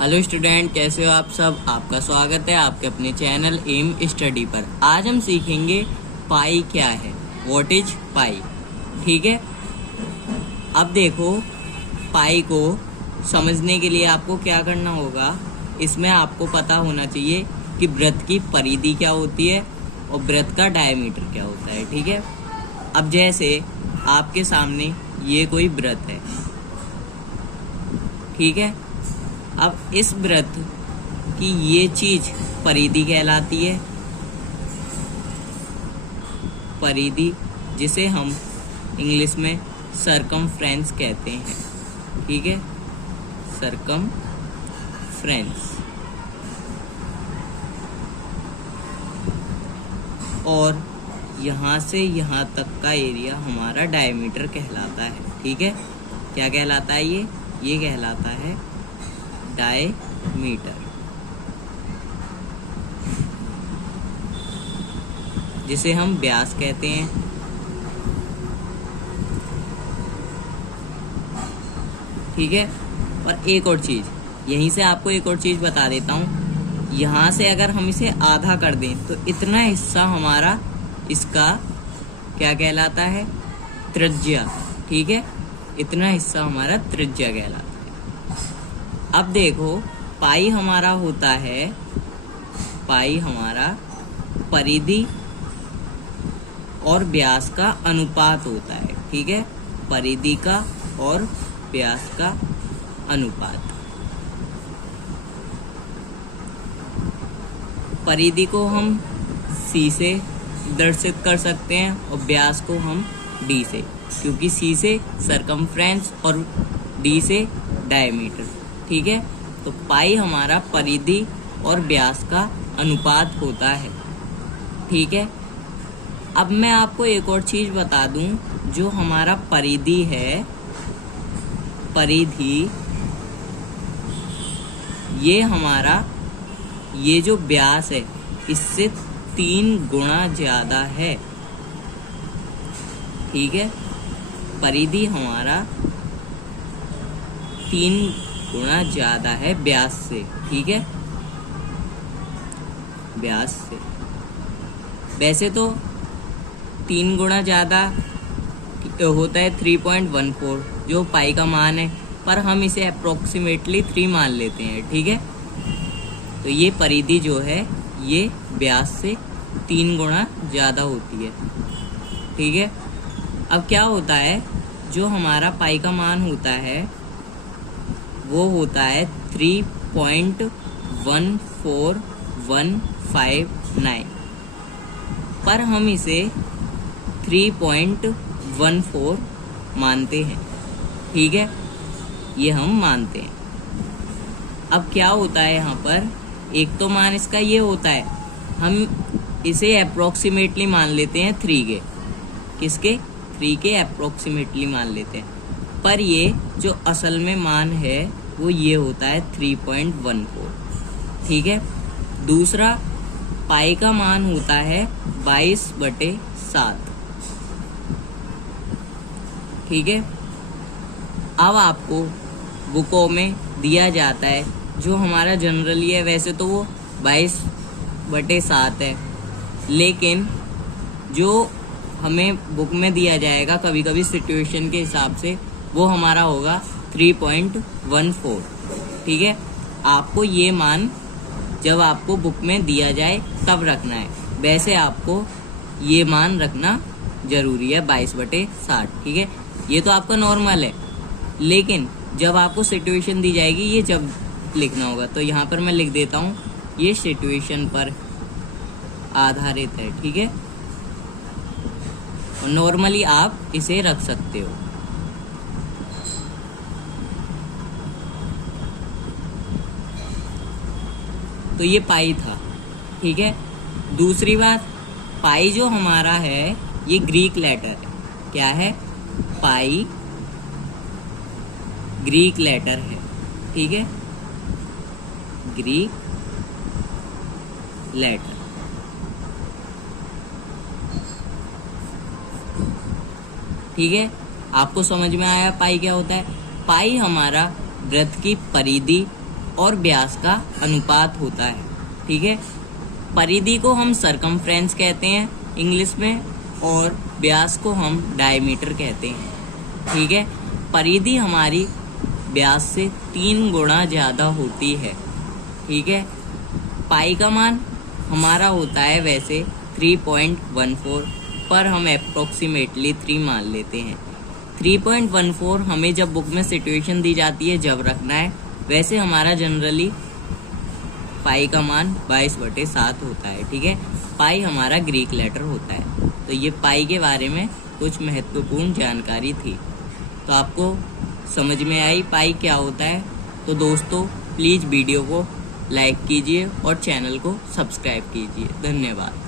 Hello student, कैसे हो आप सब। आपका स्वागत है आपके अपने चैनल एम स्टडी पर। आज हम सीखेंगे पाई क्या है, व्हाट इज पाई। ठीक है, अब देखो, पाई को समझने के लिए आपको क्या करना होगा। इसमें आपको पता होना चाहिए कि वृत्त की परिधि क्या होती है और वृत्त का डायमीटर क्या होता है। ठीक है, अब जैसे आपके सामने ये कोई वृत्त है, ठीक है। अब इस वृत्त की ये चीज परिधि कहलाती है, परिधि, जिसे हम इंग्लिश में सरकमफ्रेंस कहते हैं। ठीक है, सरकमफ्रेंस। और यहाँ से यहाँ तक का एरिया हमारा डायमीटर कहलाता है। ठीक है, क्या कहलाता है ये कहलाता है डायमीटर, जिसे हम व्यास कहते हैं। ठीक है, और एक और चीज, यहीं से आपको एक और चीज बता देता हूं। यहां से अगर हम इसे आधा कर दें तो इतना हिस्सा हमारा इसका क्या कहलाता है, त्रिज्या। ठीक है, इतना हिस्सा हमारा त्रिज्या कहलाता है। अब देखो, पाई हमारा होता है, पाई हमारा परिधि और व्यास का अनुपात होता है। ठीक है, परिधि का और व्यास का अनुपात। परिधि को हम C से दर्शित कर सकते हैं और व्यास को हम D से, क्योंकि C से सरकमफ्रेंस और D से डायमीटर। ठीक है, तो पाई हमारा परिधि और व्यास का अनुपात होता है। ठीक है, अब मैं आपको एक और चीज बता दूं, जो हमारा परिधि है, परिधि, ये हमारा, ये जो व्यास है इससे 3 गुना ज्यादा है। ठीक है, परिधि हमारा 3 गुना ज्यादा है व्यास से। ठीक है, व्यास से। वैसे तो 3 गुना ज्यादा होता है 3.14, जो पाई का मान है, पर हम इसे अप्रोक्सीमेटली 3 मान लेते हैं। ठीक है, तो ये परिधि जो है ये व्यास से 3 गुना ज्यादा होती है। ठीक है, अब क्या होता है, जो हमारा पाई का मान होता है वो होता है 3.14159, पर हम इसे 3.14 मानते हैं। ठीक है, ये हम मानते हैं। अब क्या होता है यहाँ पर, एक तो मान इसका ये होता है, हम इसे अप्रोक्सीमेटली मान लेते हैं 3 के, किसके, 3 के अप्रोक्सीमेटली मान लेते हैं, पर ये जो असल में मान है वो ये होता है 3.14। ठीक है, दूसरा, पाई का मान होता है 22/7। ठीक है, अब आपको बुकों में दिया जाता है, जो हमारा जनरली है, वैसे तो वो 22/7 है, लेकिन जो हमें बुक में दिया जाएगा कभी कभी सिचुएशन के हिसाब से, वो हमारा होगा 3.14। ठीक है, आपको ये मान जब आपको बुक में दिया जाए तब रखना है, वैसे आपको ये मान रखना जरूरी है 22/7। ठीक है, ये तो आपका नॉर्मल है, लेकिन जब आपको सिचुएशन दी जाएगी, ये जब लिखना होगा, तो यहाँ पर मैं लिख देता हूँ, ये सिचुएशन पर आधारित है। ठीक है, और नॉर्मली आप इसे रख सकते हो। तो ये पाई था। ठीक है, दूसरी बात, पाई जो हमारा है ये ग्रीक लेटर है। क्या है, पाई ग्रीक लेटर है। ठीक है, ग्रीक लेटर। ठीक है, आपको समझ में आया पाई क्या होता है। पाई हमारा वृत्त की परिधि और व्यास का अनुपात होता है। ठीक है, परिधि को हम सरकमफ्रेंस कहते हैं इंग्लिश में, और व्यास को हम डायमीटर कहते हैं। ठीक है, परिधि हमारी व्यास से 3 गुना ज़्यादा होती है। ठीक है, पाई का मान हमारा होता है वैसे 3.14, पर हम अप्रोक्सीमेटली 3 मान लेते हैं। 3.14 हमें जब बुक में सिचुएशन दी जाती है जब रखना है, वैसे हमारा जनरली पाई का मान 22/7 होता है। ठीक है, पाई हमारा ग्रीक लेटर होता है। तो ये पाई के बारे में कुछ महत्वपूर्ण जानकारी थी। तो आपको समझ में आई पाई क्या होता है। तो दोस्तों प्लीज़ वीडियो को लाइक कीजिए और चैनल को सब्सक्राइब कीजिए। धन्यवाद।